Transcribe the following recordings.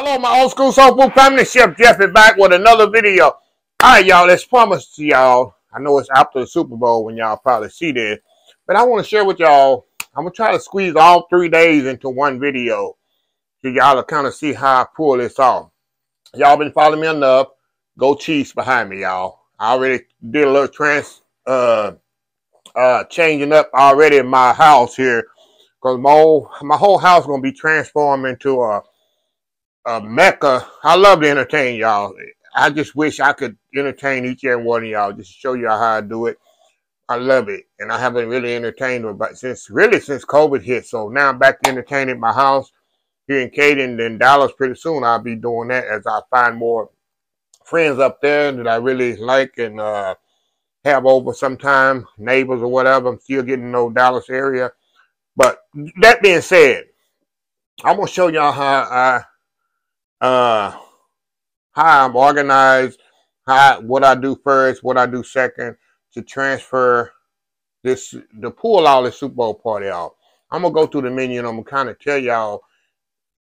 Hello, my old school soul food family. Chef Jeff is back with another video. All right, y'all. As promised to y'all, I know it's after the Super Bowl when y'all probably see this, but I want to share with y'all. I'm gonna try to squeeze all 3 days into one video, so y'all to kind of see how I pull this off. Y'all been following me enough. Go Chiefs behind me, y'all. I already did a little changing up already in my house here, because my whole house gonna be transformed into a mecca. I love to entertain y'all. I just wish I could entertain each and one of y'all, just to show y'all how I do it. I love it, and I haven't really entertained them, but since COVID hit. So now I'm back to entertaining my house here in Katy and in Dallas. Pretty soon I'll be doing that as I find more friends up there that I really like and have over sometime, neighbors or whatever. I'm still getting to know Dallas area. But that being said, I'm gonna show y'all how I'm organized, what I do first, what I do second to transfer this, to pull all this Super Bowl party off. I'm gonna go through the menu and I'm gonna kind of tell y'all.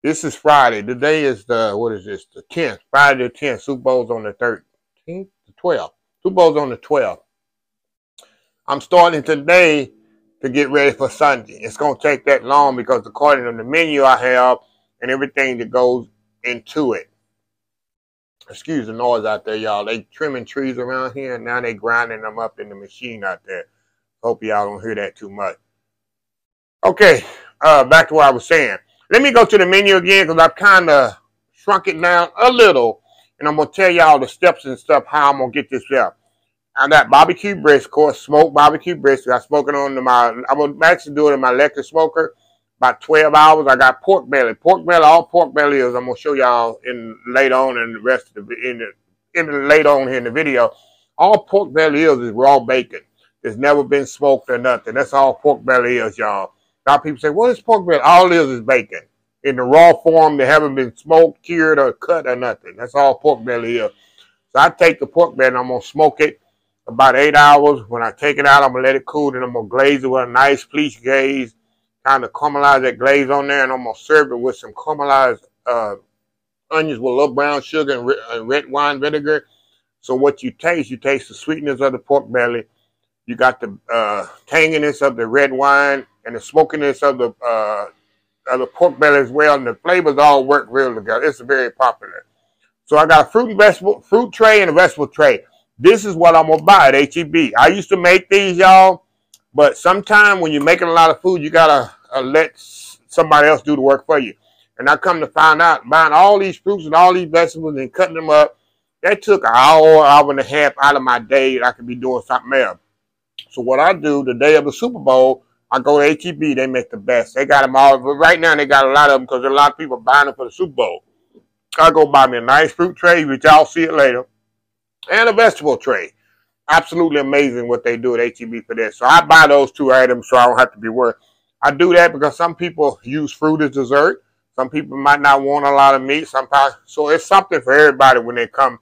This is Friday. Today is the, what is this? The 10th. Friday the 10th. Super Bowl's on the 13th, the 12th. Super Bowl's on the 12th. I'm starting today to get ready for Sunday. It's gonna take that long because according to the menu I have and everything that goes into it. Excuse the noise out there, y'all. They trimming trees around here, and now they grinding them up in the machine out there. Hope y'all don't hear that too much. Okay, back to what I was saying. Let me go to the menu again because I've kind of shrunk it down a little, and I'm gonna tell y'all the steps and stuff how I'm gonna get this up. I got barbecue brisket, of course, smoked barbecue brisket. I smoke it on I'm gonna actually do it in my electric smoker. About 12 hours. I got pork belly. Pork belly, all pork belly is. I'm gonna show y'all later on in the rest of the later on here in the video. All pork belly is raw bacon. It's never been smoked or nothing. That's all pork belly is, y'all. A lot of people say, "What is pork belly?" All it is bacon in the raw form. They haven't been smoked, cured, or cut or nothing. That's all pork belly is. So I take the pork belly and I'm gonna smoke it about 8 hours. When I take it out, I'm gonna let it cool. Then I'm gonna glaze it with a nice bleach glaze. Kind of caramelize that glaze on there, and I'm gonna serve it with some caramelized onions with a little brown sugar and red wine vinegar. So what you taste the sweetness of the pork belly. You got the tanginess of the red wine and the smokiness of the pork belly as well, and the flavors all work real together. It's very popular. So I got a fruit tray and a vegetable tray. This is what I'm gonna buy at HEB. I used to make these, y'all. But sometimes when you're making a lot of food, you gotta let somebody else do the work for you. And I come to find out, buying all these fruits and all these vegetables and cutting them up, that took an hour and a half out of my day that I could be doing something else. So what I do, the day of the Super Bowl, I go to HEB. They make the best. They got them all, but right now they got a lot of them because there are a lot of people buying them for the Super Bowl. I go buy me a nice fruit tray, which y'all see it later, and a vegetable tray. Absolutely amazing what they do at HEB for this. So I buy those 2 items so I don't have to be worried. I do that because some people use fruit as dessert. Some people might not want a lot of meat. So it's something for everybody when they come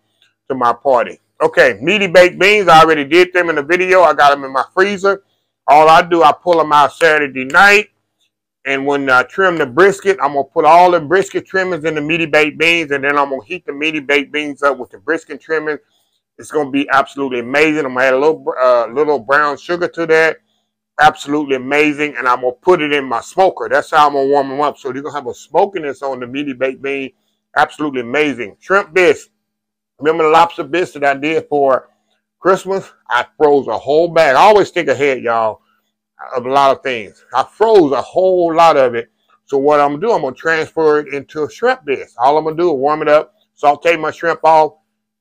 to my party. Okay, meaty baked beans. I already did them in the video. I got them in my freezer. All I do, I pull them out Saturday night. And when I trim the brisket, I'm going to put all the brisket trimmings in the meaty baked beans. And then I'm going to heat the meaty baked beans up with the brisket trimmings. It's going to be absolutely amazing. I'm going to add a little brown sugar to that. Absolutely amazing. And I'm going to put it in my smoker. That's how I'm going to warm them up. So you're going to have a smokiness on the meaty baked bean. Absolutely amazing. Shrimp bisque. Remember the lobster bisque that I did for Christmas? I froze a whole bag. I always think ahead, y'all, of a lot of things. I froze a whole lot of it. So what I'm going to do, I'm going to transfer it into a shrimp bisque. All I'm going to do is warm it up, saute my shrimp off.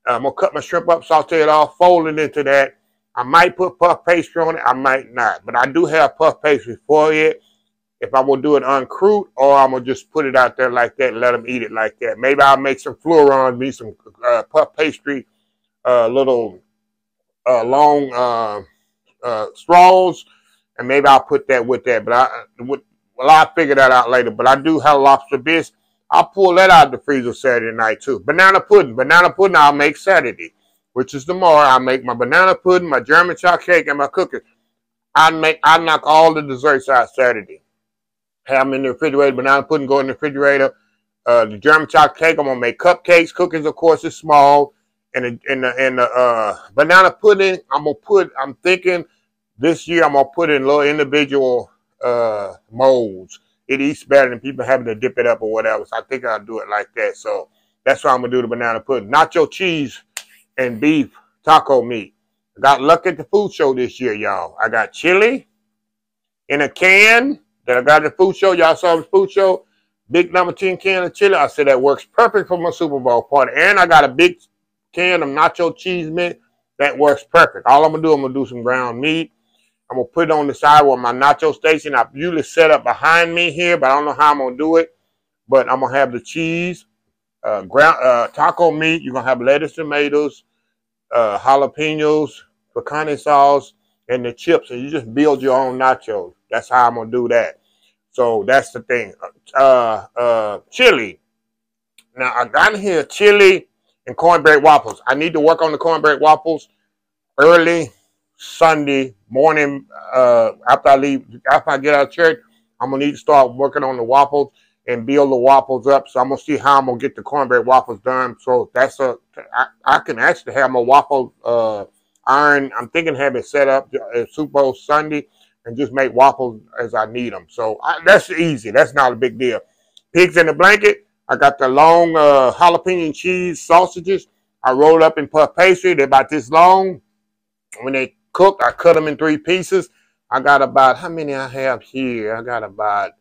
I'm going to cut my shrimp up, saute it off, fold it into that. I might put puff pastry on it. I might not. But I do have puff pastry for it. If I'm going to do it uncrewed, or I'm going to just put it out there like that and let them eat it like that. Maybe I'll make some florons, me some puff pastry, little long straws, and maybe I'll put that with that. But I'll figure that out later. But I do have lobster bisque. I'll pull that out of the freezer Saturday night too. Banana pudding. Banana pudding I'll make Saturday, which is tomorrow. I'll make my banana pudding, my German chocolate cake, and my cookies. I knock all the desserts out Saturday. Have them in the refrigerator. Banana pudding go in the refrigerator. the German chocolate cake. I'm gonna make cupcakes. Cookies, of course, is small. And the banana pudding, I'm thinking this year I'm gonna put in little individual molds. It eats better than people having to dip it up or whatever. So I think I'll do it like that. So that's why I'm gonna do the banana pudding. Nacho cheese and beef taco meat. I got lucky at the food show this year, y'all. I got chili in a can that I got at the food show. Y'all saw the food show. Big number 10 can of chili. I said that works perfect for my Super Bowl party. And I got a big can of nacho cheese mix that works perfect. All I'm gonna do some ground meat. I'm gonna put it on the side where my nacho station. I usually set up behind me here, but I don't know how I'm gonna do it. But I'm gonna have the cheese, taco meat. You're gonna have lettuce, tomatoes, jalapenos, picante sauce, and the chips, and you just build your own nachos. That's how I'm gonna do that. So that's the thing. Chili. Now I got here chili and cornbread waffles. I need to work on the cornbread waffles early Sunday morning. After I get out of church, I'm gonna need to start working on the waffles and build the waffles up. So I'm gonna see how I'm gonna get the cornbread waffles done. So I can actually have my waffle iron. I'm thinking have it set up at Super Bowl Sunday and just make waffles as I need them. So that's easy. That's not a big deal. Pigs in the blanket. I got the long jalapeno cheese sausages. I roll up in puff pastry. They're about this long. When they cook, I cut them in 3 pieces. I got about, how many I have here? I got about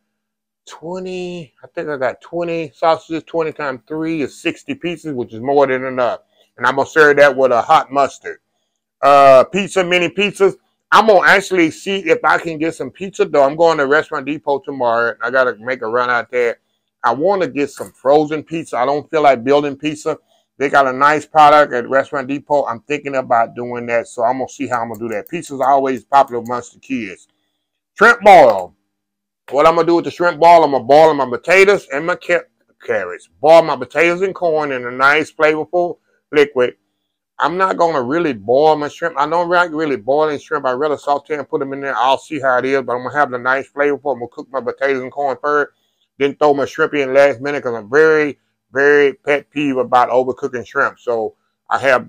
20. I think I got 20 sausages. 20 times 3 is 60 pieces, which is more than enough. And I'm going to serve that with a hot mustard. Pizza, mini pizzas. I'm going to actually see if I can get some pizza dough. I'm going to Restaurant Depot tomorrow. I got to make a run out there. I want to get some frozen pizza. I don't feel like building pizza. They got a nice product at Restaurant Depot. I'm thinking about doing that, so I'm going to see how I'm going to do that. Pizza's always popular amongst the kids. Shrimp boil. What I'm going to do with the shrimp boil, I'm going to boil my potatoes and my carrots. Boil my potatoes and corn in a nice, flavorful liquid. I'm not going to really boil my shrimp. I don't like really boiling shrimp. I rather saute and put them in there. I'll see how it is, but I'm going to have the nice flavorful. I'm going to cook my potatoes and corn first. Then throw my shrimp in last minute because I'm very, very pet peeve about overcooking shrimp. So I have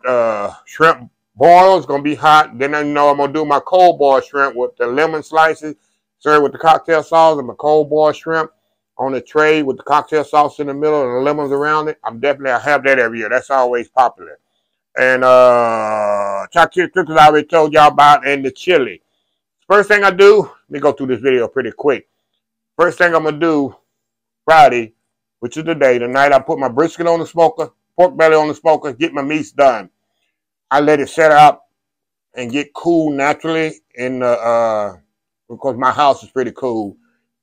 shrimp boil. It's going to be hot. Then I know I'm going to do my cold boiled shrimp with the lemon slices. Serve with the cocktail sauce and my cold boiled shrimp on the tray with the cocktail sauce in the middle and the lemons around it. I have that every year. That's always popular. And chocolate cookies I already told y'all about, and the chili. First thing I do, let me go through this video pretty quick. First thing I'm going to do Friday, which is the night I put my brisket on the smoker, pork belly on the smoker, get my meats done. I let it set out and get cool naturally because my house is pretty cool.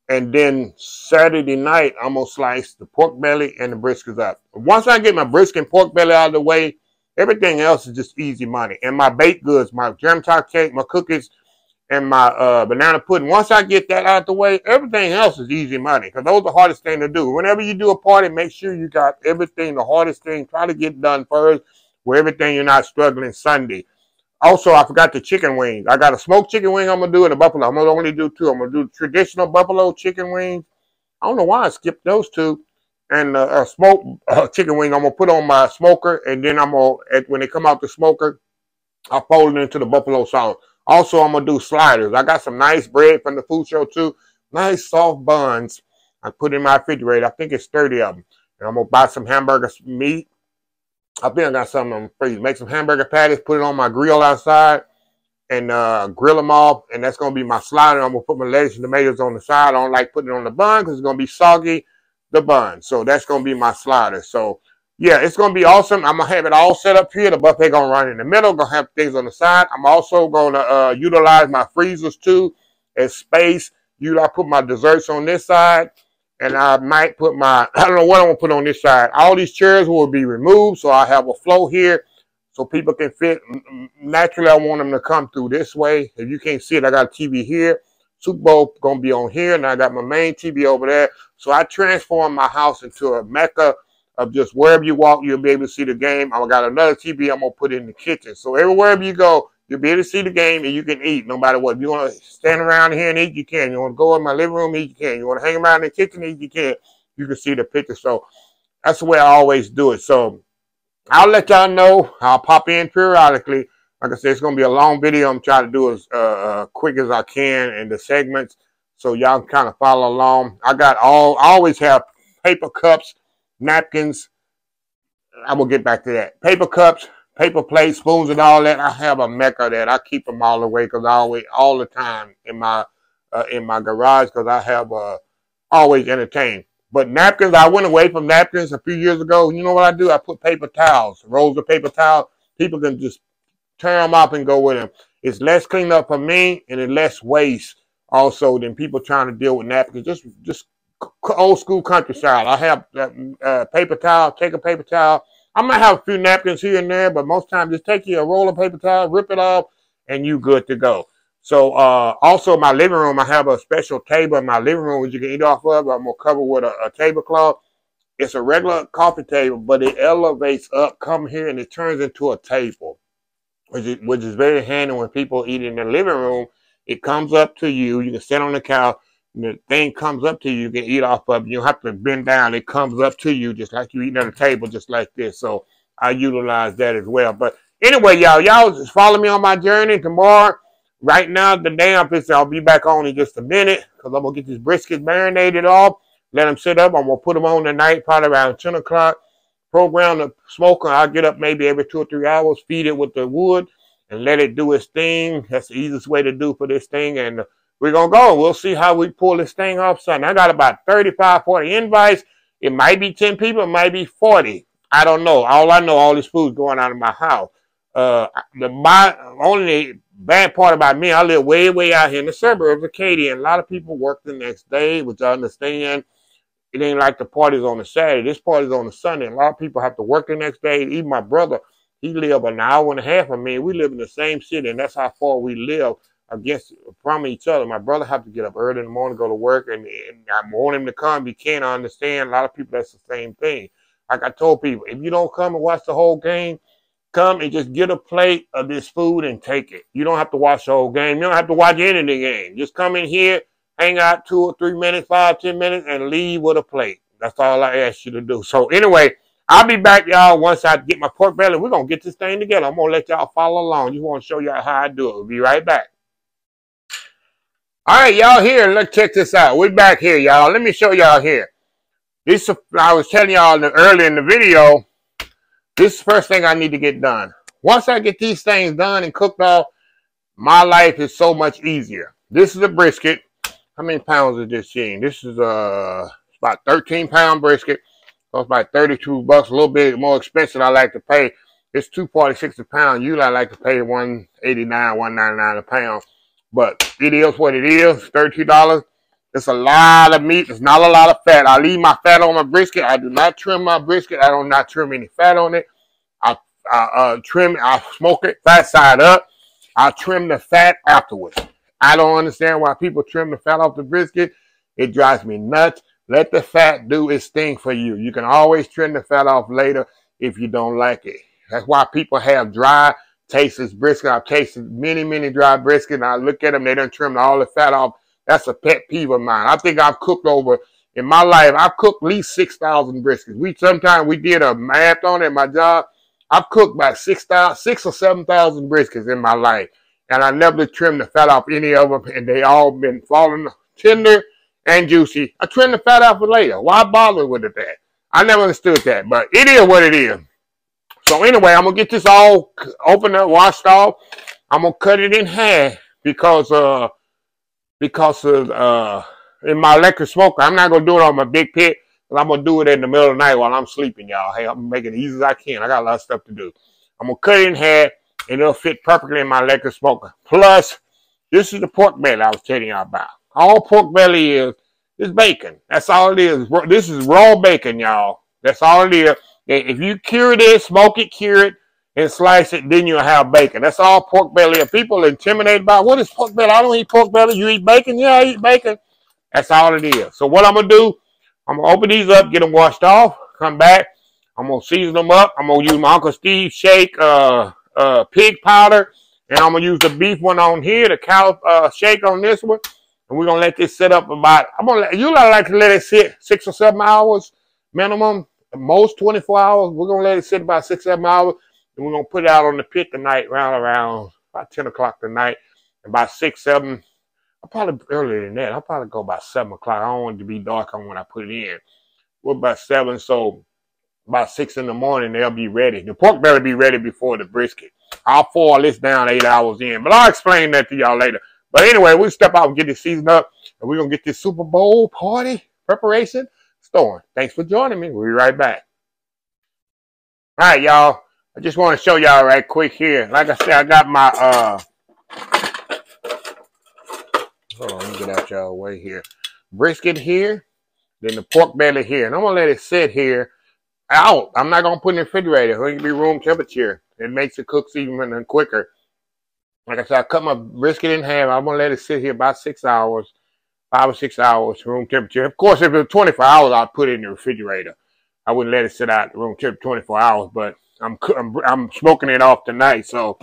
And then Saturday night, I'm going to slice the pork belly and the briskets up. Once I get my brisket and pork belly out of the way, everything else is just easy money. And my baked goods, my German chocolate cake, my cookies, and my banana pudding. Once I get that out of the way, everything else is easy money. Because those are the hardest thing to do. Whenever you do a party, make sure you got everything, the hardest thing. Try to get done first where everything you're not struggling Sunday. Also, I forgot the chicken wings. I got a smoked chicken wing I'm going to do and a buffalo. I'm going to only do 2. I'm going to do traditional buffalo chicken wings. I don't know why I skipped those 2. And a smoked chicken wing I'm going to put on my smoker. And then I'm going to, when they come out the smoker, I'll fold it into the buffalo sauce. Also, I'm going to do sliders. I got some nice bread from the food show, too. Nice, soft buns. I put in my refrigerator. I think it's 30 of them. And I'm going to buy some hamburger meat. I think I got something on the freezer. Make some hamburger patties, put it on my grill outside, and grill them off. And that's going to be my slider. I'm going to put my lettuce and tomatoes on the side. I don't like putting it on the bun because it's going to be soggy, the bun. So that's going to be my slider. So yeah, it's going to be awesome. I'm going to have it all set up here. The buffet going to run in the middle. Going to have things on the side. I'm also going to utilize my freezers too as space. I put my desserts on this side. And I might put I don't know what I'm going to put on this side. All these chairs will be removed. So I have a flow here so people can fit. Naturally, I want them to come through this way. If you can't see it, I got a TV here. Super Bowl going to be on here. And I got my main TV over there. So I transformed my house into a mecca of just wherever you walk, you'll be able to see the game. I got another TV I'm going to put in the kitchen. So everywhere you go, you'll be able to see the game and you can eat no matter what. If you want to stand around here and eat, you can. You want to go in my living room, eat, you can. You want to hang around in the kitchen, eat, you can. you can see the picture. So that's the way I always do it. So I'll let y'all know. I'll pop in periodically. Like I said, it's going to be a long video. I'm trying to do as quick as I can in the segments, so y'all can kind of follow along. I always have paper cups, napkins. I will get back to that. Paper cups, paper plates, spoons, and all that. I have a mecca that I keep them all the way because all the time in my garage, because I have always entertained. But napkins, I went away from napkins a few years ago. You know what I do? I put paper towels, rolls of paper towels. People can just tear them up and go with them. It's less cleanup for me, and it's less waste also than people trying to deal with napkins. Just old school country style. I have paper towel. Take a paper towel. I might have a few napkins here and there, but most times just take you a roll of paper towel, rip it off, and you good to go. So also my living room, I have a special table in my living room which you can eat off of. I'm gonna cover with a tablecloth. It's a regular coffee table, but it elevates up, come here, and it turns into a table, which is very handy when people eat in the living room. It comes up to you. You can sit on the couch. The thing comes up to you. You can eat off of it. You don't have to bend down. It comes up to you just like you eat at a table, just like this. So I utilize that as well. But anyway, y'all just follow me on my journey tomorrow. Right now, the day I'll be back on in just a minute because I'm going to get this brisket marinated off, let them sit up. I'm going to put them on tonight, probably around 10 o'clock. Program the smoker. I'll get up maybe every 2 or 3 hours, feed it with the wood, and let it do its thing. That's the easiest way to do for this thing. And we're going to go. We'll see how we pull this thing off Sunday. I got about 35, 40 invites. It might be 10 people. It might be 40. I don't know. All I know, all this food's going out of my house. My only bad part about me, I live way out here in the suburbs of Katy, and a lot of people work the next day, which I understand. It ain't like the party's on a Saturday. This party's on a Sunday. A lot of people have to work the next day. Even my brother, he live an hour and a half from me. We live in the same city, and that's how far we live from each other. My brother have to get up early in the morning, go to work, and I want him to come. He can't understand. A lot of people, that's the same thing. Like I told people, if you don't come and watch the whole game, come and just get a plate of this food and take it. You don't have to watch the whole game. You don't have to watch any of the game. Just come in here, hang out 2 or 3 minutes, 5, 10 minutes, and leave with a plate. That's all I ask you to do. So anyway, I'll be back, y'all, once I get my pork belly. We're going to get this thing together. I'm going to let y'all follow along. Just want to show y'all how I do it. We'll be right back. All right, y'all here. Let's check this out. We're back here, y'all. Let me show y'all here. This, I was telling y'all earlier in the video, this is the first thing I need to get done. Once I get these things done and cooked off, my life is so much easier. This is a brisket. How many pounds is this thing? This is about 13-pound brisket. Costs about $32, a little bit more expensive I like to pay. It's $2.46 a pound. Usually I like to pay $1.89, $1.99 a pound. But it is what it is, $32. It's a lot of meat. It's not a lot of fat. I leave my fat on my brisket. I do not trim my brisket. I do not trim any fat on it. I smoke it fat side up. I trim the fat afterwards. I don't understand why people trim the fat off the brisket. It drives me nuts. Let the fat do its thing for you. You can always trim the fat off later if you don't like it. That's why people have dry, tasteless brisket. I've tasted many dry brisket, and I look at them, they done trimmed all the fat off. That's a pet peeve of mine. I think I've cooked in my life, I've cooked at least 6,000 briskets. Sometimes we did a math on it at my job. I've cooked about 6,000 or 7,000 briskets in my life. And I never trimmed the fat off any of them, and they all been falling tender and juicy. I trim the fat off for later. Why bother with it that? I never understood that, but it is what it is. So anyway, I'm going to get this all opened up, washed off. I'm going to cut it in half because in my electric smoker, I'm not going to do it on my big pit. I'm going to do it in the middle of the night while I'm sleeping, y'all. Hey, I'm making it easy as I can. I got a lot of stuff to do. I'm going to cut it in half, and it'll fit perfectly in my electric smoker. Plus, this is the pork belly I was telling y'all about. All pork belly is bacon. That's all it is. This is raw bacon, y'all. That's all it is. If you cure this, smoke it, cure it, and slice it, then you'll have bacon. That's all pork belly is. People are intimidated by, what is pork belly? I don't eat pork belly. You eat bacon? Yeah, I eat bacon. That's all it is. So what I'm going to do, I'm going to open these up, get them washed off, come back. I'm going to season them up. I'm going to use my Uncle Steve shake pig powder, and I'm going to use the beef one on here, the cow shake on this one. And we're gonna let this sit up about, you like to let it sit 6 or 7 hours minimum, most 24 hours. We're gonna let it sit about 6 or 7 hours, and we're gonna put it out on the pit tonight, around about 10 o'clock tonight. About 6, 7. I'll probably earlier than that. I'll probably go about 7 o'clock. I don't want it to be dark on when I put it in. We're about 7, so about 6 in the morning they'll be ready. The pork better be ready before the brisket. I'll foil this down 8 hours in, but I'll explain that to y'all later. But anyway, we'll step out and get this seasoned up, and we're gonna get this Super Bowl party preparation started. Thanks for joining me. We'll be right back. All right, y'all. I just want to show y'all right quick here. Like I said, I got my hold on, let me get out y'all way here. Brisket here, then the pork belly here. And I'm going to let it sit here out. I'm not going to put it in the refrigerator. It can be room temperature. It makes it cook even quicker. Like I said, I cut my brisket in half. I'm going to let it sit here about 6 hours, 5 or 6 hours, room temperature. Of course, if it was 24 hours, I'd put it in the refrigerator. I wouldn't let it sit out at room temperature 24 hours, but I'm smoking it off tonight, so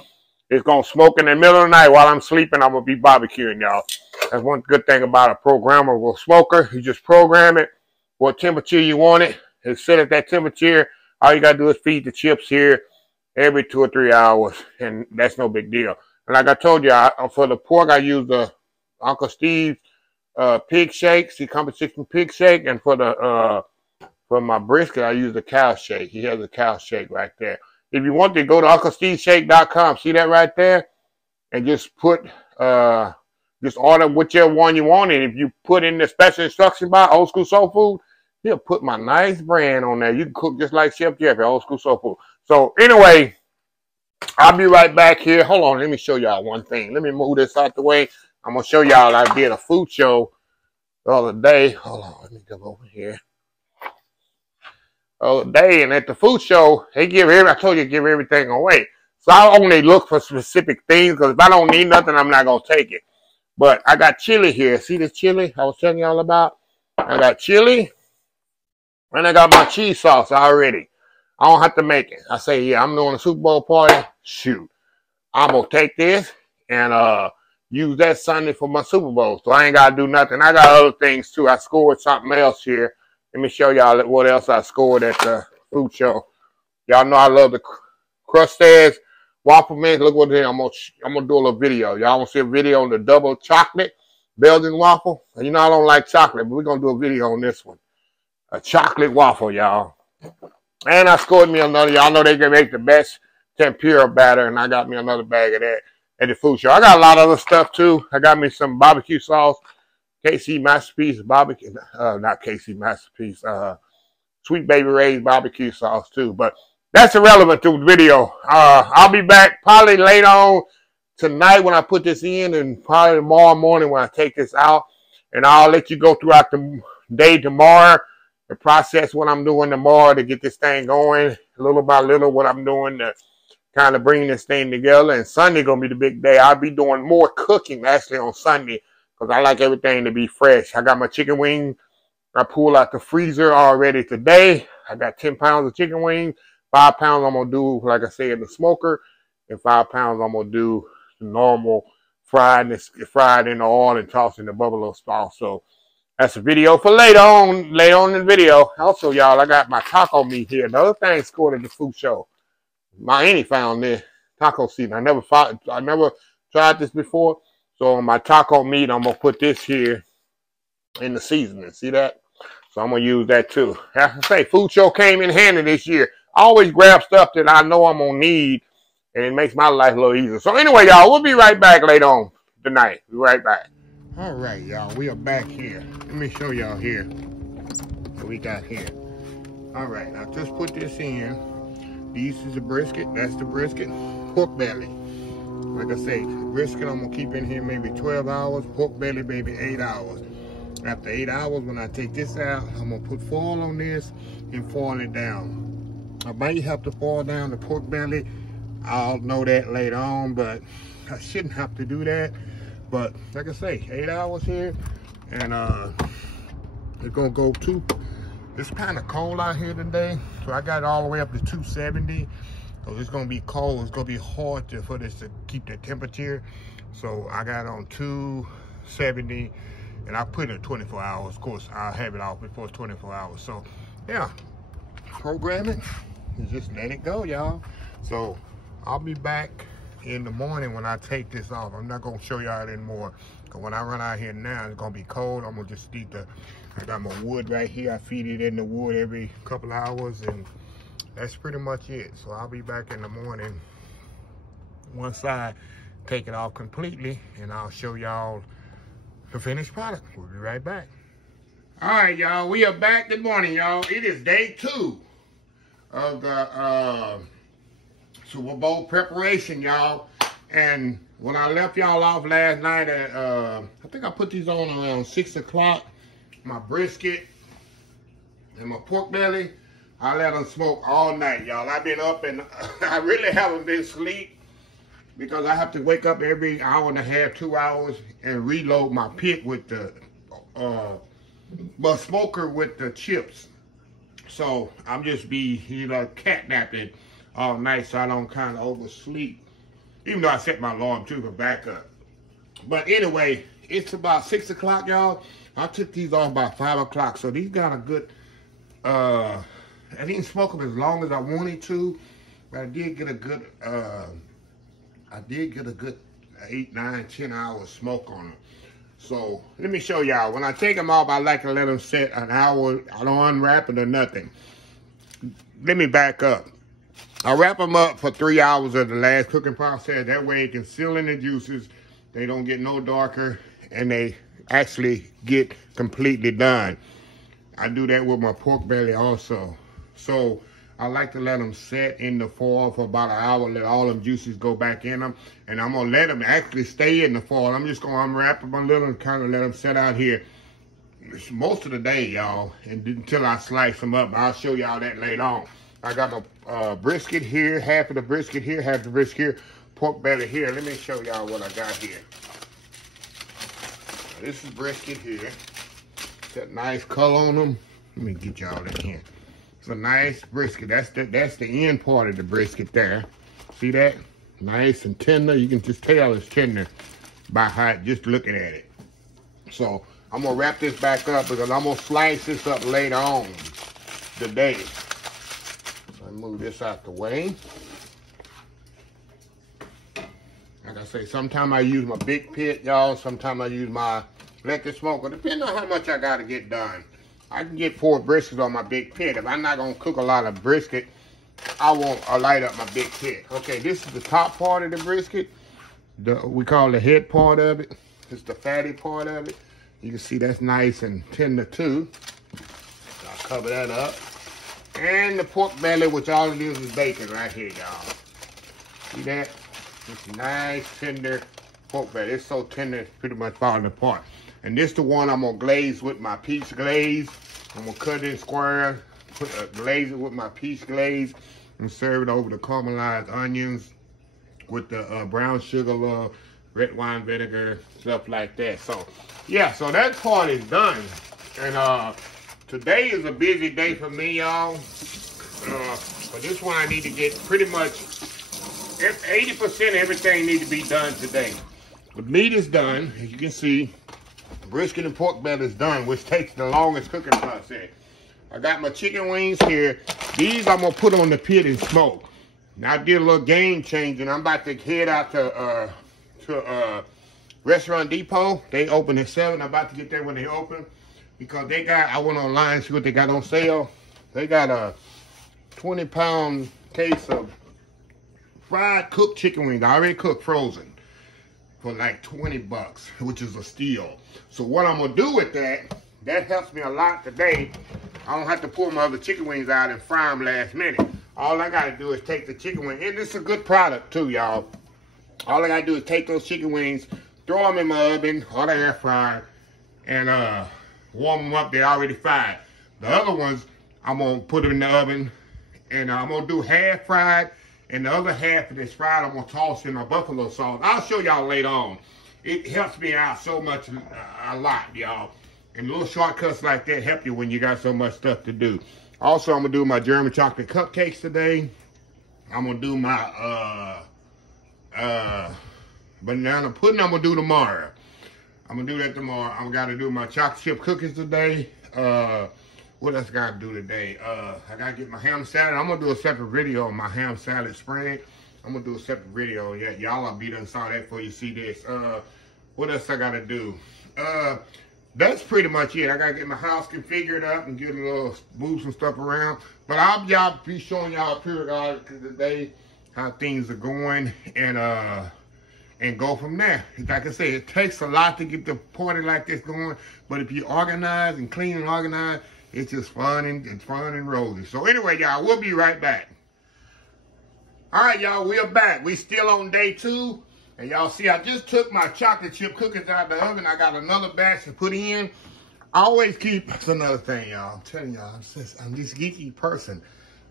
it's going to smoke in the middle of the night while I'm sleeping. I'm going to be barbecuing, y'all. That's one good thing about a programmable smoker. You just program it what temperature you want it. It sit at that temperature. All you got to do is feed the chips here every 2 or 3 hours, and that's no big deal. And like I told you, for the pork, I use the Uncle Steve's pig shakes. He comes with 16 pig shake, and for my brisket, I use the cow shake. He has a cow shake right there. If you want to, go to UncleSteveShake.com. See that right there? And just put, just order whichever one you want. And if you put in the special instruction box, Old School Soul Food, he'll put my nice brand on there. You can cook just like Chef Jeff at Old School Soul Food. So anyway, I'll be right back here. Hold on, let me show y'all one thing. Let me move this out the way. I'm going to show y'all I did a food show the other day. Hold on, let me come over here. Day, and at the food show, they I told you to give everything away. So I only look for specific things, because if I don't need nothing, I'm not going to take it. But I got chili here. See this chili I was telling y'all about? I got chili, and I got my cheese sauce already. I don't have to make it. I say, yeah, I'm doing a Super Bowl party. Shoot. I'm going to take this and use that Sunday for my Super Bowl. So I ain't got to do nothing. I got other things, too. I scored something else here. Let me show y'all what else I scored at the food show. Y'all know I love the Crustades waffle mix. Look what it is. I'm gonna do a little video. Y'all want to see a video on the double chocolate Belgian waffle? You know I don't like chocolate, but we're gonna do a video on this one. A chocolate waffle, y'all. And I scored me another. Y'all know they can make the best tempura batter, and I got me another bag of that at the food show. I got a lot of other stuff too. I got me some barbecue sauce. KC Masterpiece barbecue, not KC Masterpiece, Sweet Baby Ray's barbecue sauce too. But that's irrelevant to the video. I'll be back probably later on tonight when I put this in, and probably tomorrow morning when I take this out. And I'll let you go throughout the day tomorrow and process what I'm doing tomorrow to get this thing going, little by little, what I'm doing to kind of bring this thing together. And Sunday gonna be the big day. I'll be doing more cooking actually on Sunday, because I like everything to be fresh. I got my chicken wing. I pulled out the freezer already today. I got 10 pounds of chicken wings. 5 pounds I'm going to do, like I said, in the smoker. And 5 pounds I'm going to do the normal fried in the oil and tossed in the buffalo sauce. So that's a video for later on in the video. Also, y'all, I got my taco meat here. Another thing scored at the food show. My auntie found this taco season. I never tried this before. So on my taco meat, I'm going to put this here in the seasoning. See that? So I'm going to use that too. As I say, food show came in handy this year. I always grab stuff that I know I'm going to need, and it makes my life a little easier. So anyway, y'all, we'll be right back later on tonight. Be right back. All right, y'all, we are back here. Let me show y'all here what we got here. All right, I just put this in. This is the brisket. That's the brisket. Pork belly. Like I say, brisket I'm going to keep in here maybe 12 hours. Pork belly, maybe 8 hours. After 8 hours, when I take this out, I'm going to put foil on this and foil it down. I might have to foil down the pork belly. I'll know that later on, but I shouldn't have to do that. But like I say, 8 hours here. And it's going to go to, it's kind of cold out here today. So I got it all the way up to 270. So it's going to be cold. It's going to be hard for this to keep the temperature. So I got on 2 70, and I put it in 24 hours. Of course, I'll have it off before 24 hours. So, yeah, programming is just let it go, y'all. So, I'll be back in the morning when I take this off. I'm not gonna show y'all anymore, because when I run out here now, it's gonna be cold. I'm gonna just need to, I got my wood right here. I feed it in the wood every couple hours, and that's pretty much it. So I'll be back in the morning once I take it off completely, and I'll show y'all the finished product. We'll be right back. All right, y'all, we are back. Good morning, y'all. It is day 2 of the Super Bowl preparation, y'all. And when I left y'all off last night at, I think I put these on around 6 o'clock, my brisket and my pork belly, I let them smoke all night, y'all. I've been up and I really haven't been asleep because I have to wake up every hour and a half, 2 hours, and reload my pit with the smoker with the chips. So I'm just be, catnapping all night so I don't kind of oversleep. Even though I set my alarm too for backup. But anyway, it's about 6 o'clock, y'all. I took these off by 5 o'clock. So these got a good, I didn't smoke them as long as I wanted to, but I did get a good, 8, 9, 10 hours smoke on them. So let me show y'all. When I take them off, I like to let them sit an hour. I don't unwrap it or nothing. Let me back up. I wrap them up for 3 hours of the last cooking process. That way it can seal in the juices. They don't get no darker, and they actually get completely done. I do that with my pork belly also. So I like to let them set in the foil for about an hour, let all them juices go back in them. And I'm gonna let them actually stay in the foil. I'm just gonna unwrap them a little and kind of let them set out here most of the day, y'all, and until I slice them up. I'll show y'all that later on. I got my brisket here, half of the brisket here, half the brisket here, pork belly here. Let me show y'all what I got here. This is brisket here. Got nice color on them. Let me get y'all in here. It's a nice brisket. That's the end part of the brisket there. See that? Nice and tender. You can just tell it's tender by how just looking at it. So I'm gonna wrap this back up because I'm gonna slice this up later on today. I move this out the way. Like I say, sometimes I use my big pit, y'all. Sometimes I use my electric smoker, depending on how much I got to get done. I can get 4 briskets on my big pit. If I'm not going to cook a lot of brisket, I won't light up my big pit. Okay, this is the top part of the brisket. We call the head part of it. It's the fatty part of it. You can see that's nice and tender too. I'll cover that up. And the pork belly, which all it is bacon right here, y'all. See that? It's nice, tender pork belly. It's so tender, it's pretty much falling apart. And this the one I'm gonna glaze with my peach glaze. I'm gonna cut it in square, glaze it with my peach glaze, and serve it over the caramelized onions with the brown sugar, red wine vinegar, stuff like that. So, yeah, so that part is done. And today is a busy day for me, y'all. But this one I need to get pretty much 80% of everything need to be done today. The meat is done, as you can see. Brisket and pork belly is done, which takes the longest cooking process. I got my chicken wings here. These I'm gonna put on the pit and smoke. Now I did a little game changing. I'm about to head out to Restaurant Depot. They open at 7. I'm about to get there when they open because they got. I went online and see what they got on sale. They got a 20-pound case of fried cooked chicken wings, already cooked, frozen, for like 20 bucks, which is a steal. So what I'm gonna do with that helps me a lot today. I don't have to pull my other chicken wings out and fry them last minute. All I gotta do is take the chicken wing, and this is a good product too, y'all. All I gotta do is take those chicken wings, throw them in my oven or the air fryer, and warm them up. They're already fried. The other ones, I'm gonna put them in the oven, and I'm gonna do half fried, and the other half of this fried, I'm gonna toss in my buffalo sauce. I'll show y'all later on. It helps me out so much, a lot, y'all. And little shortcuts like that help you when you got so much stuff to do. Also, I'm gonna do my German chocolate cupcakes today. I'm gonna do my banana pudding. I'm gonna do tomorrow. I'm gonna do that tomorrow. I'm gotta do my chocolate chip cookies today. What else I gotta do today? I gotta get my ham salad. I'm gonna do a separate video on my ham salad spread. I'm gonna do a separate video. Yeah, y'all will be done saw that before you see this. What else I gotta do? That's pretty much it. I gotta get my house configured up and get a little, move some stuff around. But I'll be showing y'all periodically today how things are going and go from there. Like I said, it takes a lot to get the party like this going, but if you organize and clean and organize, it's just fun and rosy. So anyway, y'all, we'll be right back. All right, y'all, we're back. We still on day 2. And y'all see, I just took my chocolate chip cookies out of the oven. I got another batch to put in. I always keep, that's another thing, y'all. I'm telling y'all, I'm this geeky person.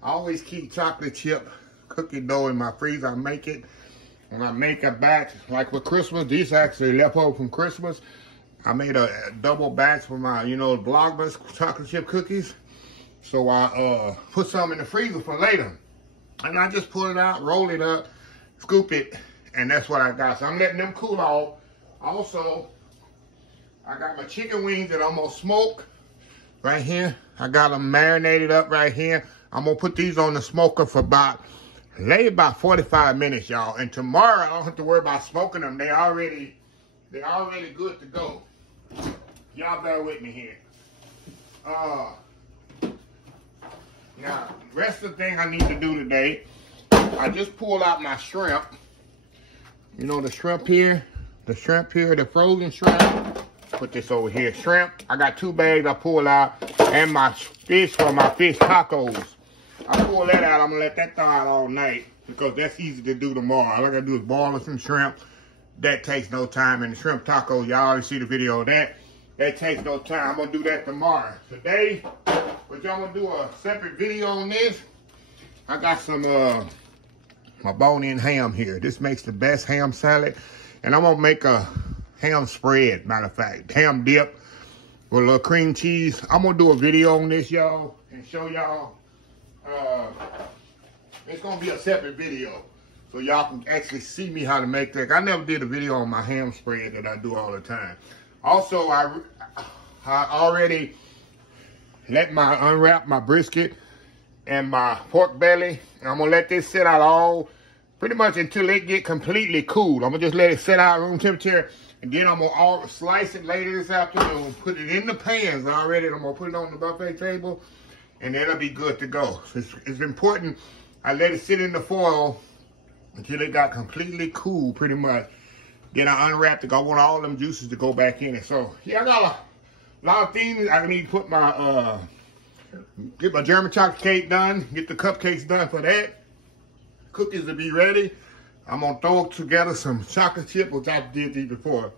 I always keep chocolate chip cookie dough in my freezer. I make it. When I make a batch, like for Christmas, these actually left over from Christmas. I made a double batch for my, Blockbuster chocolate chip cookies. So I put some in the freezer for later. And I just pull it out, roll it up, scoop it, and that's what I got. So I'm letting them cool off. Also, I got my chicken wings that I'm gonna smoke right here. I got them marinated up right here. I'm gonna put these on the smoker for about 45 minutes, y'all. And tomorrow, I don't have to worry about smoking them. They're already good to go. Y'all bear with me here. Now, the rest of the thing I need to do today, I just pulled out my shrimp. You know the shrimp here? The frozen shrimp. Put this over here. Shrimp. I got 2 bags I pulled out. And my fish for my fish tacos. I pull that out. I'm going to let that thaw out all night because that's easy to do tomorrow. All I got to do is boil some shrimp. That takes no time. And the shrimp tacos, y'all already see the video of that. That takes no time. I'm going to do that tomorrow. Today, which I'm going to do a separate video on this. I got some my bone-in ham here. This makes the best ham salad. And I'm going to make a ham spread, matter of fact. Ham dip with a little cream cheese. I'm going to do a video on this, y'all, and show y'all. It's going to be a separate video. So y'all can actually see me how to make that. I never did a video on my ham spread that I do all the time. Also, I already unwrap my brisket and my pork belly. And I'm going to let this sit out all pretty much until it get completely cool. I'm going to just let it sit out room temperature. And then I'm going to slice it later this afternoon. Put it in the pans already. I'm going to put it on the buffet table. And it'll be good to go. So it's important I let it sit in the foil until it got completely cool pretty much. Then I unwrapped it. I want all them juices to go back in it. So, yeah, I got a lot of things. I need to put my, get my German chocolate cake done. Get the cupcakes done for that. Cookies will be ready. I'm going to throw together some chocolate chip, which I did these before.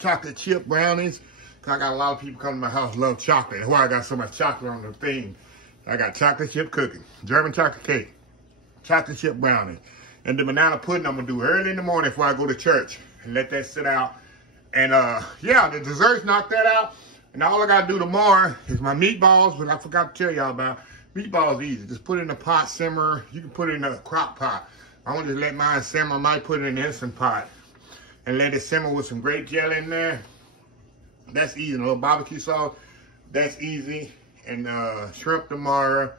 Chocolate chip brownies. Cause I got a lot of people coming to my house love chocolate. That's why I got so much chocolate on the thing. I got chocolate chip cookie, German chocolate cake, chocolate chip brownie. And the banana pudding I'm going to do early in the morning before I go to church. And let that sit out. And, yeah, the desserts knocked that out. And all I got to do tomorrow is my meatballs, but I forgot to tell y'all about. Meatballs easy. Just put it in a pot, simmer. You can put it in a crock pot. I'm going to just let mine simmer. I might put it in an instant pot. And let it simmer with some grape jelly in there. That's easy. A little barbecue sauce. That's easy. And shrimp tomorrow.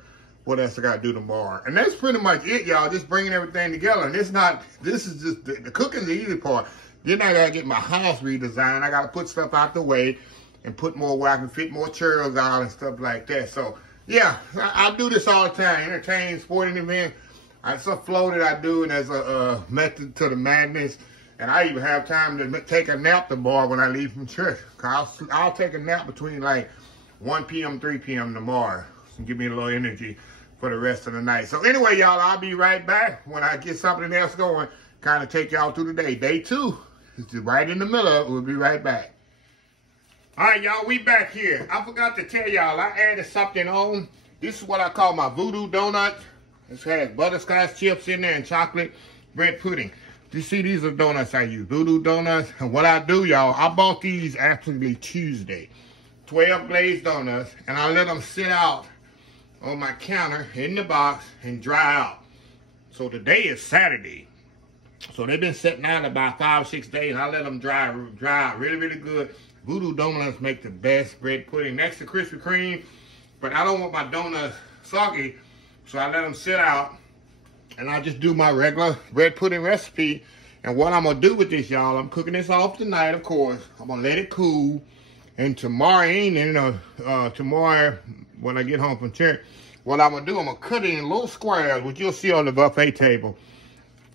What else I got to do tomorrow? And that's pretty much it, y'all. Just bringing everything together. And this is just, the cooking's the easy part. Then I got to get my house redesigned. I got to put stuff out the way and put more where I can fit more chairs out and stuff like that. So, yeah, I do this all the time. Entertaining, sporting events. It's a flow that I do, and there's a method to the madness. And I even have time to take a nap tomorrow when I leave from church. I'll take a nap between like 1 p.m., 3 p.m. tomorrow. So give me a little energy for the rest of the night. So anyway, y'all, I'll be right back when I get something else going. Kind of take y'all through the day. Day 2 is right in the middle of it. We'll be right back. All right, y'all, we back here. I forgot to tell y'all, I added something on. This is what I call my Voodoo donut. This has butterscotch chips in there and chocolate bread pudding. You see, these are donuts I use, Voodoo donuts. And what I do, y'all, I bought these actually Tuesday. 12 glazed donuts, and I let them sit out on my counter in the box and dry out. So today is Saturday. So they've been sitting out about 5 or 6 days. I let them dry really, really good. Voodoo donuts make the best bread pudding next to Krispy Kreme. But I don't want my donuts soggy, so I let them sit out. And I just do my regular bread pudding recipe. And what I'm going to do with this, y'all, I'm cooking this off tonight, of course. I'm going to let it cool. And tomorrow evening, tomorrow when I get home from church, what I'm going to do, I'm going to cut it in little squares, which you'll see on the buffet table.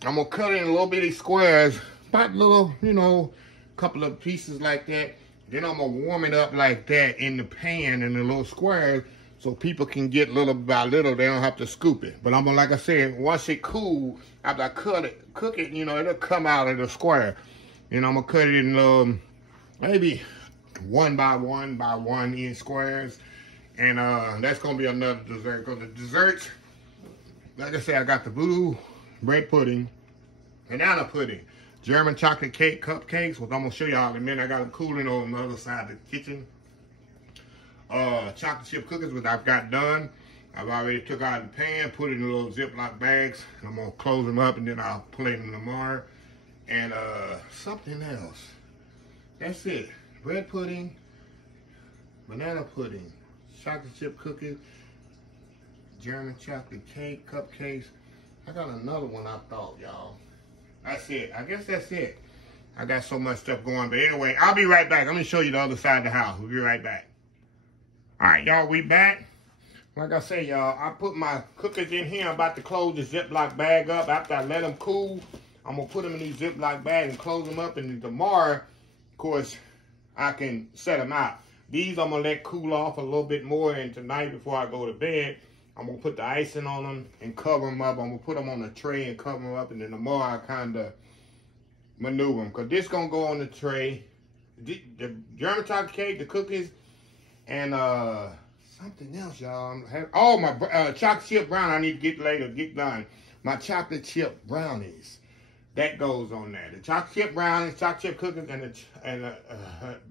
I'm going to cut it in little bitty squares, about little, you know, couple of pieces like that. Then I'm going to warm it up like that in the pan in the little squares so people can get little by little. They don't have to scoop it. But I'm going to, like I said, once it cool, after I cook it, you know, it'll come out of the square. And I'm going to cut it in maybe 1 by 1 by 1 inch squares. And that's going to be another dessert. Because the desserts, like I said, I got the Voodoo bread pudding, banana pudding, German chocolate cake, cupcakes, which I'm going to show y'all in a minute. I got them cooling on the other side of the kitchen. Chocolate chip cookies, which I've got done. I've already took out of the pan, put it in little Ziploc bags. I'm going to close them up, and then I'll put it in tomorrow. And something else. That's it. Bread pudding, banana pudding, chocolate chip cookies, German chocolate cake, cupcakes. I got another one I thought, y'all. That's it. I guess that's it. I got so much stuff going. But anyway, I'll be right back. Let me show you the other side of the house. We'll be right back. All right, y'all, we back. Like I say, y'all, I put my cookies in here. I'm about to close the Ziploc bag up. After I let them cool, I'm going to put them in these Ziploc bags and close them up. And then tomorrow, of course, I can set them out. These I'm going to let cool off a little bit more. And tonight, before I go to bed, I'm going to put the icing on them and cover them up. I'm going to put them on a tray and cover them up. And then tomorrow, I kind of maneuver them. Because this going to go on the tray. The German chocolate cake, the cookies, and something else, y'all. Oh, my chocolate chip brownie I need to get done. My chocolate chip brownies. That goes on there. The chocolate chip brownies, chocolate chip cookies, and the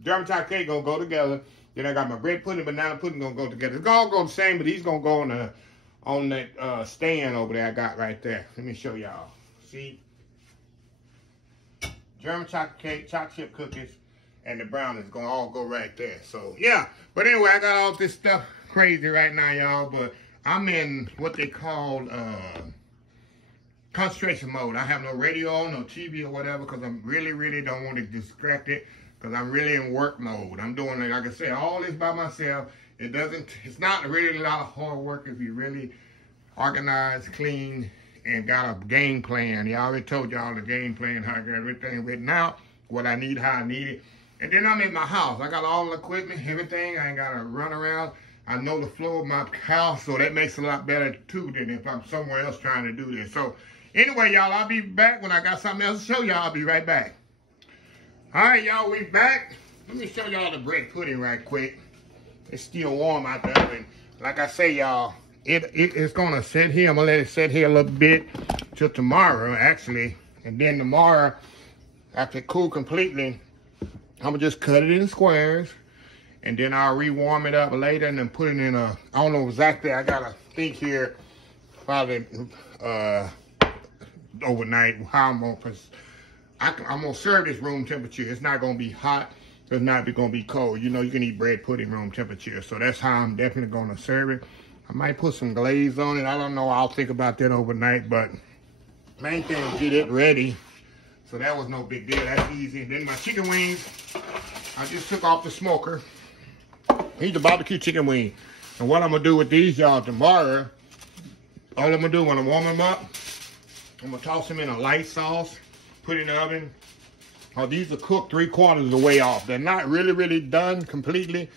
German chocolate cake gonna go together. Then I got my bread pudding, banana pudding gonna go together. It's gonna go the same, but these gonna go on that stand over there I got right there. Let me show y'all. See? German chocolate cake, chocolate chip cookies, and the brownies gonna all go right there. So yeah. But anyway, I got all this stuff crazy right now, y'all. But I'm in what they call concentration mode. I have no radio on, no TV or whatever, because I'm really don't want to distract it, because I'm really in work mode. I'm doing it, like I said, all this by myself. It's not really a lot of hard work if you really organize, clean, and got a game plan. I already told y'all the game plan, how I got everything written out, what I need, how I need it. And then I'm in my house. I got all the equipment, everything. I ain't got to run around. I know the flow of my house, so that makes it a lot better, too, than if I'm somewhere else trying to do this. So, anyway, y'all, I'll be back when I got something else to show y'all. I'll be right back. All right, y'all, we back. Let me show y'all the bread pudding right quick. It's still warm out there. And like I say, y'all, it's going to sit here. I'm going to let it sit here a little bit till tomorrow, actually. And then tomorrow, after it cool completely, I'm going to just cut it in squares. And then I'll rewarm it up later and then put it in I don't know exactly. I got to think here probably overnight how I'm going to serve this room temperature. It's not going to be hot. It's not going to be cold. You know, you can eat bread pudding room temperature. So that's how I'm definitely going to serve it. I might put some glaze on it. I don't know. I'll think about that overnight. But main thing is get it ready. So that was no big deal. That's easy. And then my chicken wings, I just took off the smoker. These are barbecue chicken wings. And what I'm going to do with these, y'all, tomorrow, all I'm going to do when I warm them up, I'm going to toss them in a light sauce, put it in the oven. Oh, these are cooked 3/4 of the way off. They're not really done completely.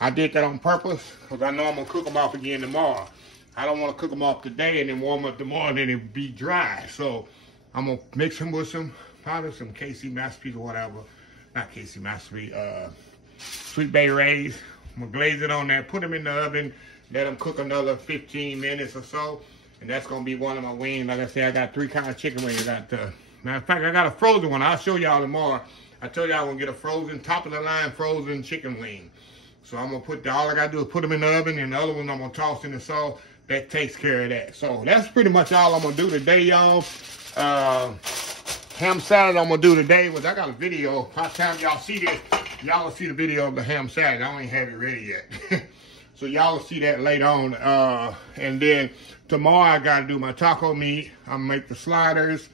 I did that on purpose because I know I'm going to cook them off again tomorrow. I don't want to cook them off today and then warm up tomorrow and then it'll be dry. So I'm going to mix them with probably some KC Masterpiece or whatever. Not KC Masterpiece, Sweet Bay Rays. I'm going to glaze it on there, put them in the oven, let them cook another 15 minutes or so. And that's going to be one of my wings. Like I said, I got 3 kinds of chicken wings. Matter of fact, I got a frozen one. I'll show y'all tomorrow. I told y'all I'm going to get a frozen, top of the line frozen chicken wing. So I'm going to put, all I got to do is put them in the oven, and the other one I'm going to toss in the sauce. That takes care of that. So that's pretty much all I'm going to do today, y'all. ham salad I'm gonna do today was I got a video. By the time y'all see this, y'all will see the video of the ham salad. I don't even have it ready yet. So y'all will see that later on. And then tomorrow I gotta do my taco meat. I'm gonna make the sliders.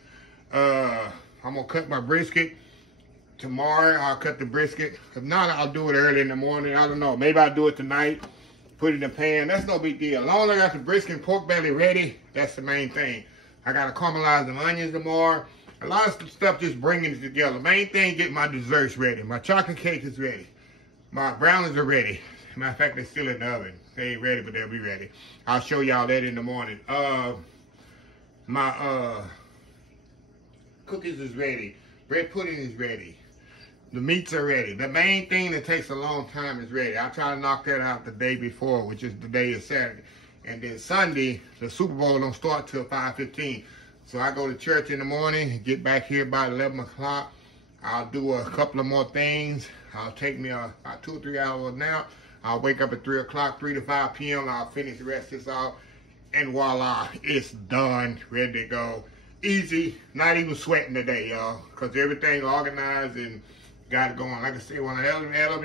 I'm gonna cut my brisket. Tomorrow I'll cut the brisket. If not, I'll do it early in the morning. I don't know. Maybe I'll do it tonight. Put it in the pan. That's no big deal. As long as I got the brisket and pork belly ready, that's the main thing. I gotta caramelize the onions tomorrow. A lot of stuff just bringing it together. Main thing, get my desserts ready. My chocolate cake is ready. My brownies are ready. Matter of fact, they're still in the oven. They ain't ready, but they'll be ready. I'll show y'all that in the morning. My cookies is ready. Bread pudding is ready. The meats are ready. The main thing that takes a long time is ready. I try to knock that out the day before, which is the day of Saturday. And then Sunday, the Super Bowl don't start till 5:15. So I go to church in the morning, get back here by 11 o'clock. I'll do a couple of more things. I'll take me about 2 or 3 hours nap. I'll wake up at 3 o'clock, 3 to 5 p.m. I'll finish the rest of this out. And voila, it's done, ready to go. Easy, not even sweating today, y'all. Because everything organized and got it going. Like I said, when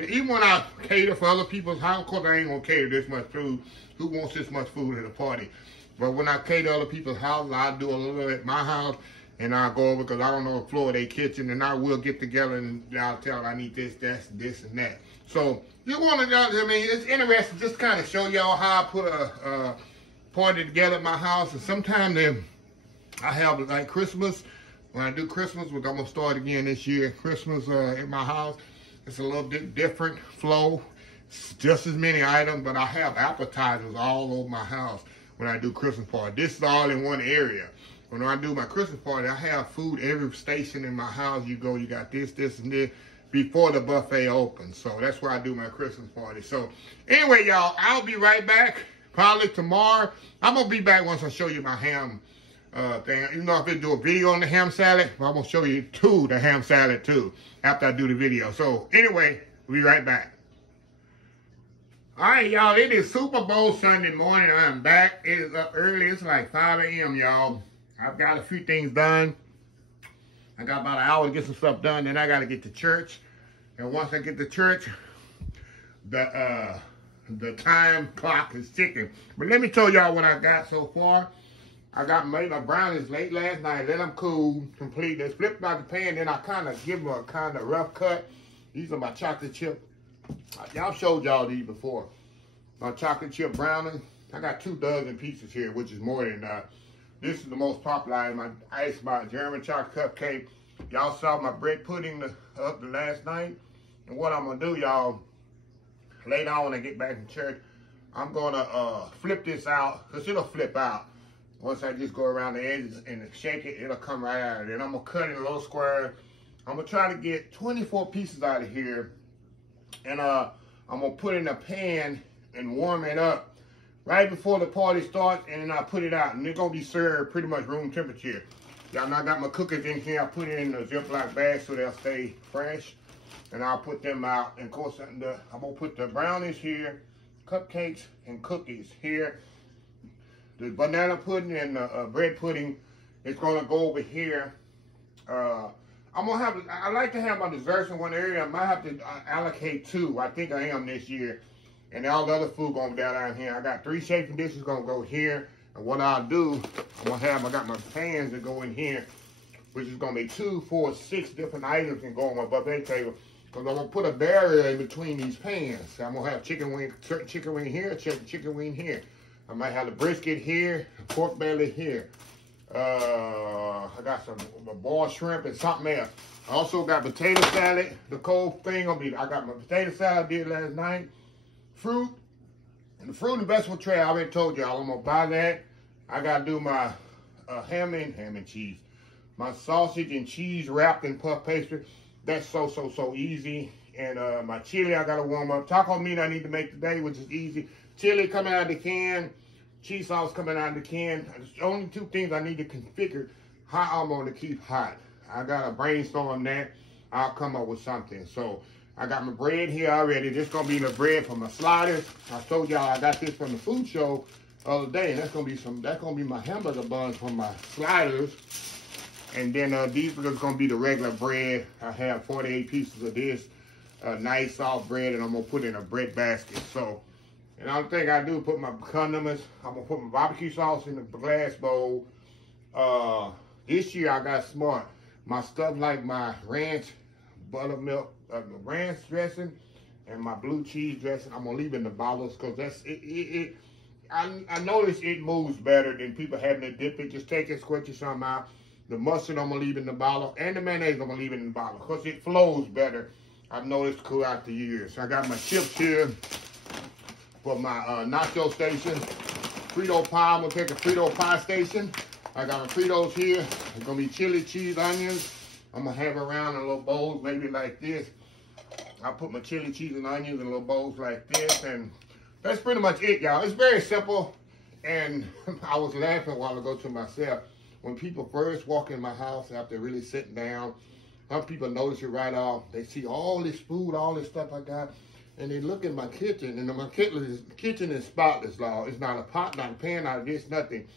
even when I cater for other people's house, of course I ain't gonna cater this much food. Who wants this much food at a party? But when I cater other people's house, I'll do a little at my house, and I'll go over because I don't know the floor of their kitchen, and I will get together and I'll tell them I need this, this, and that. So you want to, I mean, it's interesting just kind of show y'all how I put a party together at my house. And sometimes I have like Christmas. When I do Christmas, which I'm gonna start again this year, Christmas at my house, it's a little bit different flow. It's just as many items, but I have appetizers all over my house when I do Christmas party. This is all in one area. When I do my Christmas party, I have food every station in my house. You go, you got this, this, and this before the buffet opens. So that's why I do my Christmas party. So anyway, y'all, I'll be right back probably tomorrow. I'm gonna be back once I show you my ham thing. You know, if I do a video on the ham salad, I'm gonna show you the ham salad too after I do the video. So anyway, we'll be right back. All right, y'all, it is Super Bowl Sunday morning. I'm back. It is up early. It's like 5 a.m., y'all. I've got a few things done. I got about an hour to get some stuff done. Then I got to get to church. And once I get to church, the time clock is ticking. But let me tell y'all what I got so far. I made my brownies late last night. Let them cool, complete. They flipped out the pan. Then I kind of give them a kind of rough cut. These are my chocolate chip. Y'all showed y'all these before. My chocolate chip brownie. I got 2 dozen pieces here, which is more than this is the most popular item. It's my German chocolate cupcake. Y'all saw my bread pudding up the last night. And what I'm gonna do, y'all, later on when I get back from church, I'm gonna flip this out, because it'll flip out. Once I just go around the edges and shake it, it'll come right out of it. And I'm gonna cut it a little square. I'm gonna try to get 24 pieces out of here. And I'm gonna put it in a pan and warm it up right before the party starts, and then I put it out, and they're gonna be served pretty much room temperature. Y'all know I got my cookies in here. I put it in the Ziploc bag so they'll stay fresh, and I'll put them out. And of course, I'm gonna put the brownies here, cupcakes and cookies here. The banana pudding and the bread pudding is gonna go over here. I like to have my desserts in one area. I might have to allocate 2. I think I am this year. And all the other food gonna be down here. I got 3 chafing dishes gonna go here. And what I'll do, I got my pans that go in here, which is gonna be 2, 4, 6 different items can go on my buffet table. Because I'm gonna put a barrier in between these pans. So I'm gonna have chicken wing here, chicken wing here. I might have the brisket here, pork belly here. I got some boiled shrimp and something else. I also got potato salad. The cold thing I got my potato salad I did last night. Fruit. And the fruit and vegetable tray, I already told y'all I'm gonna buy that. I gotta do my ham and cheese. My sausage and cheese wrapped in puff pastry. That's so easy. And my chili I gotta warm up. Taco meat I need to make today, which is easy. Chili coming out of the can. Cheese sauce coming out of the can. The only 2 things I need to configure how I'm gonna keep hot. I gotta brainstorm that. I'll come up with something. So I got my bread here already. This gonna be the bread for my sliders. I told y'all I got this from the food show the other day. And that's gonna be my hamburger buns for my sliders. And then these are going to be the regular bread. I have 48 pieces of this nice soft bread, and I'm going to put in a bread basket. So, and the other thing I do, put my condiments. I'm going to put my barbecue sauce in the glass bowl. This year I got smart. My stuff like my ranch buttermilk, ranch dressing, and my blue cheese dressing, I'm gonna leave in the bottles because that's it. I notice it moves better than people having to dip it. Just take it, squirt it some out. The mustard I'm gonna leave in the bottle, and the mayonnaise I'm gonna leave it in the bottle because it flows better. I've noticed throughout the years. So I got my chips here for my Nacho station. Frito pie, I'm gonna take a Frito pie station. I got my Fritos here. It's gonna be chili, cheese, onions. I'm gonna have it around in little bowls, maybe like this. I put my chili, cheese, and onions in little bowls like this, and that's pretty much it, y'all. It's very simple, and I was laughing a while ago to myself. When people first walk in my house after really sitting down, some people notice it right off. They see all this food, all this stuff I got, and they look at my kitchen, and my kitchen is spotless, y'all. It's not a pot, not a pan, not this, nothing.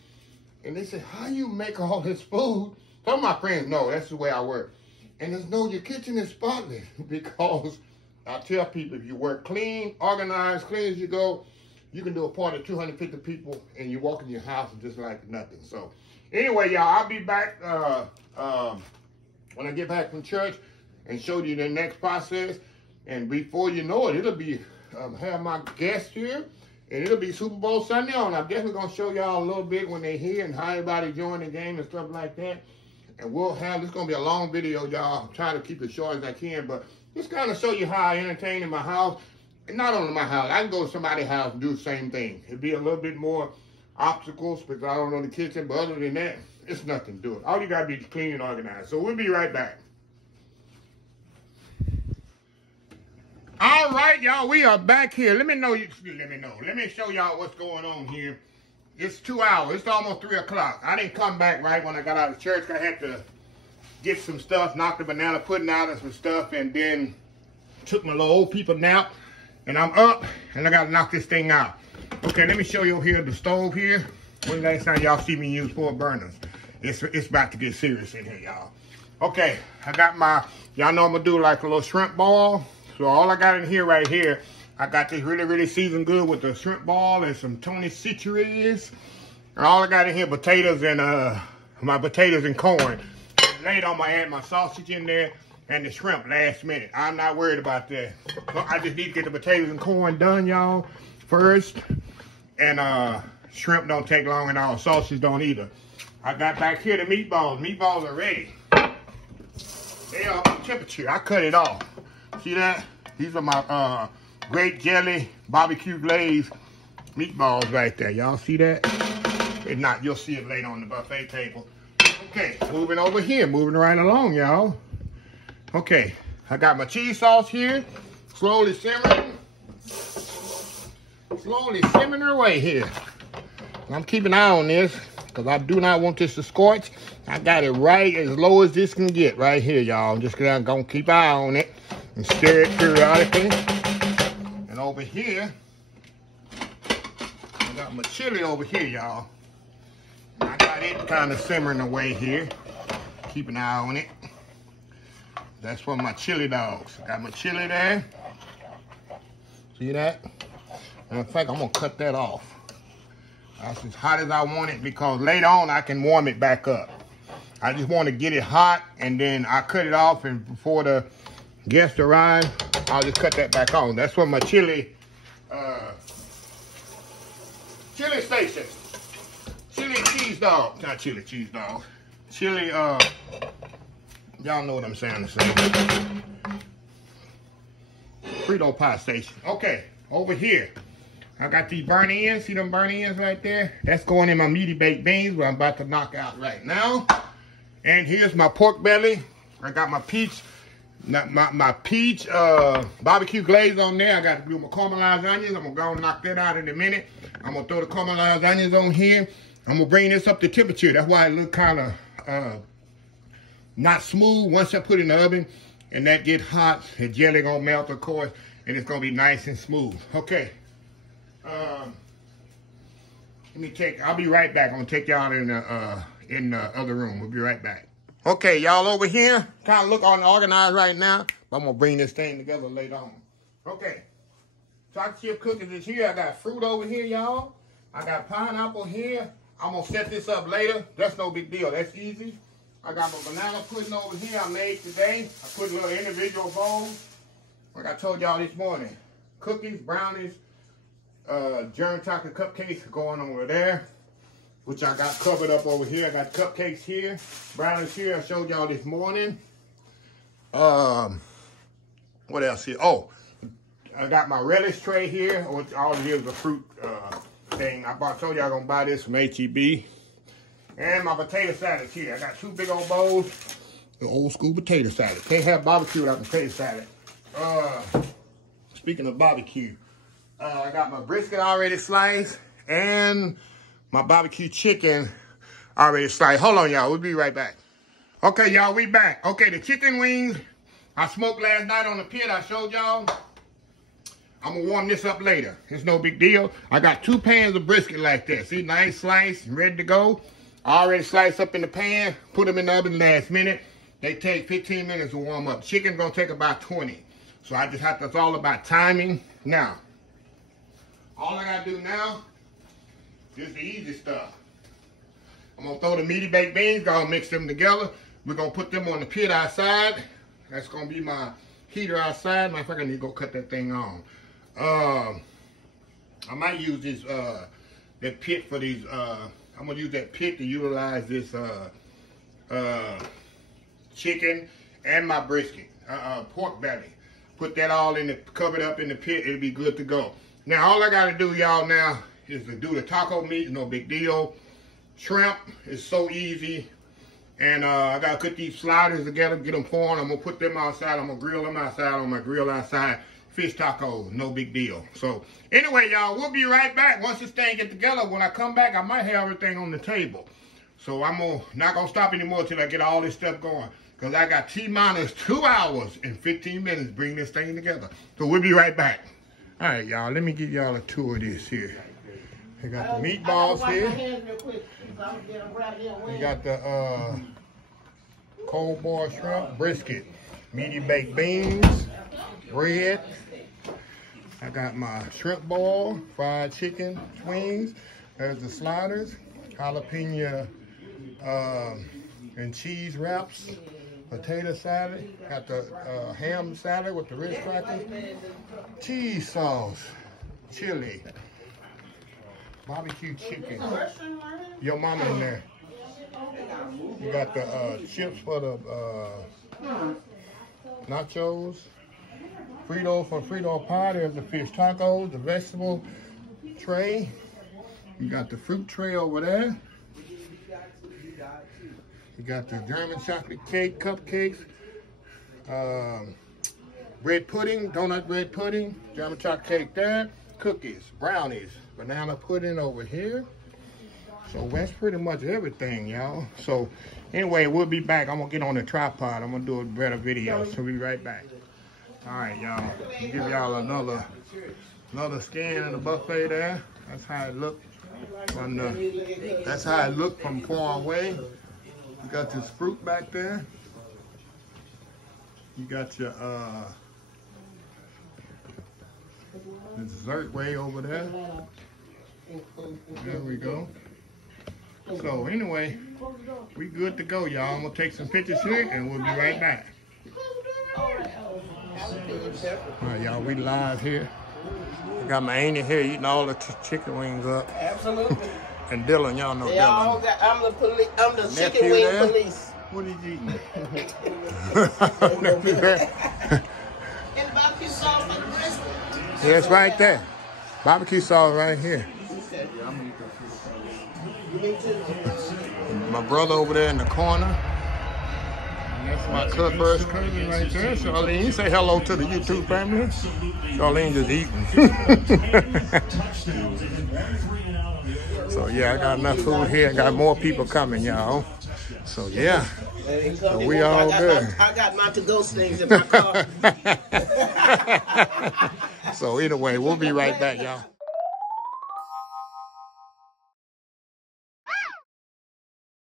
And they say, how you make all this food? Some of my friends know that's the way I work. And there's no, your kitchen is spotless because I tell people if you work clean, organized, clean as you go, you can do a party of 250 people and you walk in your house and just like nothing. So anyway, y'all, I'll be back when I get back from church and show you the next process. And before you know it, it'll be, have my guests here. And it'll be Super Bowl Sunday on. I'm definitely going to show y'all a little bit when they're here and how everybody join the game and stuff like that. And we'll have, this going to be a long video, y'all. I'm trying to keep it short as I can, but just kind of show you how I entertain in my house. And not only my house, I can go to somebody's house and do the same thing. It'd be a little bit more obstacles because I don't know the kitchen, but other than that, it's nothing to do it. All you got to be clean and organized. So we'll be right back. All right, y'all, we are back here. Let me show y'all what's going on here. It's 2 hours. It's almost 3 o'clock. I didn't come back right when I got out of church. I had to get some stuff, knock the banana pudding out and some stuff, and then took my little old people nap. And I'm up, and I got to knock this thing out. Okay, let me show you here the stove here. When last time y'all see me use 4 burners? It's about to get serious in here, y'all. Okay, I got my, y'all know I'm going to do like a little shrimp ball. So all I got in here right here, I got this really seasoned good with the shrimp ball and some Tony citrus. And all I got in here, potatoes and my potatoes and corn. Later I'm gonna add my sausage in there and the shrimp last minute. I'm not worried about that. So I just need to get the potatoes and corn done, y'all, first. And shrimp don't take long at all. Sausage don't either. I got back here the meatballs. Meatballs are ready. They are up to temperature. I cut it off. See that? These are my grape jelly barbecue glazed meatballs right there. Y'all see that? If not, you'll see it later on the buffet table. Okay, moving over here, moving right along, y'all. Okay, I got my cheese sauce here, slowly simmering away here. I'm keeping an eye on this because I do not want this to scorch. I got it right as low as this can get right here, y'all. I'm just gonna keep an eye on it and stir it periodically. And over here, I got my chili over here, y'all. I got it kind of simmering away here. Keep an eye on it. That's for my chili dogs. I got my chili there. See that? In fact, I'm gonna cut that off. That's as hot as I want it because later on I can warm it back up. I just want to get it hot and then I cut it off, and before the guests arrive, I'll just cut that back on. That's for my chili station. Chili cheese dog. Not chili cheese dog. Chili, y'all know what I'm saying to say. Frito pie station. Okay, over here. I got these burnt ends. See them burnt ends right there? That's going in my meaty baked beans, what I'm about to knock out right now. And here's my pork belly. I got my peach, my peach barbecue glaze on there. I got to do my caramelized onions. I'm going to go and knock that out in a minute. I'm going to throw the caramelized onions on here. I'm going to bring this up to temperature. That's why it look kind of not smooth once I put it in the oven. And that get hot. The jelly going to melt, of course. And it's going to be nice and smooth. Okay. I'll be right back. I'm going to take y'all in the other room. We'll be right back. Okay, y'all over here, kind of look unorganized right now, but I'm going to bring this thing together later on. Okay, chocolate chip cookies is here. I got fruit over here, y'all. I got pineapple here. I'm going to set this up later. That's no big deal. That's easy. I got my banana pudding over here I made today. I put little individual bowls. Like I told y'all this morning. Cookies, brownies, German chocolate cupcakes going over there, which I got covered up over here. I got cupcakes here, brownies here. I showed y'all this morning. What else here? Oh, I got my relish tray here, which all it is a fruit thing. I told y'all gonna buy this from HEB. And my potato salad here. I got 2 big old bowls. The old school potato salad. Can't have barbecue without potato salad. Speaking of barbecue, I got my brisket already sliced and my barbecue chicken already sliced. Hold on, y'all. We'll be right back. Okay, y'all, we back. Okay, the chicken wings I smoked last night on the pit. I showed y'all. I'm going to warm this up later. It's no big deal. I got 2 pans of brisket like that. See, nice slice, ready to go. I already sliced up in the pan, put them in the oven last minute. They take 15 minutes to warm up. Chicken's going to take about 20. So I just have to, it's all about timing. Now, all I got to do now is the easy stuff. I'm going to throw the meaty baked beans, going to mix them together. We're going to put them on the pit outside. That's going to be my heater outside. Matter of fact, I need to go cut that thing on. I might use this, that pit for these, I'm going to use that pit to utilize this chicken and my brisket, pork belly. Put that all in the, covered up in the pit, it'll be good to go. Now, all I got to do, y'all, now is to do the taco meat, no big deal. Shrimp is so easy. And I got to put these sliders together, get them pouring. I'm going to put them outside. I'm going to grill them outside on my grill outside. Fish tacos, no big deal. So, anyway, y'all, we'll be right back. Once this thing get together, when I come back, I might have everything on the table. So, I'm not going to stop anymore till I get all this stuff going. Because I got T-minus 2 hours and 15 minutes to bring this thing together. So, we'll be right back. All right, y'all, let me give y'all a tour of this here. We got the meatballs here. We got the cold boiled shrimp, brisket, meaty baked beans, bread. I got my shrimp ball, fried chicken wings. There's the sliders, jalapeno and cheese wraps, potato salad. Got the ham salad with the Ritz crackers, cheese sauce, chili, barbecue chicken. Your mama in there. You got the chips for the nachos. Frito for Frito pie. There's the fish tacos, the vegetable tray. You got the fruit tray over there. You got the German chocolate cake, cupcakes, bread pudding, donut bread pudding, German chocolate cake there, cookies, brownies, banana pudding over here. So that's pretty much everything, y'all. So anyway, we'll be back. I'm gonna get on the tripod. I'm gonna do a better video. So we'll be right back. All right, y'all. Give y'all another scan of the buffet there. That's how it looked from the. That's how it looked from far away. You got this fruit back there. You got your the dessert way over there. There we go. So anyway, we good to go, y'all. I'm gonna take some pictures here and we'll be right back. All right, y'all, we live here. I got my auntie here eating all the chicken wings up. Absolutely. And Dylan, y'all know Dylan. I'm the police. I'm the chicken wing police. What is he eating? And barbecue sauce for the brisket. Yeah, it's right there. Barbecue sauce right here. My brother over there in the corner. And that's my first cousin right there. Charlene, say hello to the YouTube family. Charlene just eating. So yeah, I got enough food here. I got more people coming, y'all. So yeah. So we all good. I got my to-go things in my car. So either way, we'll be right back, y'all.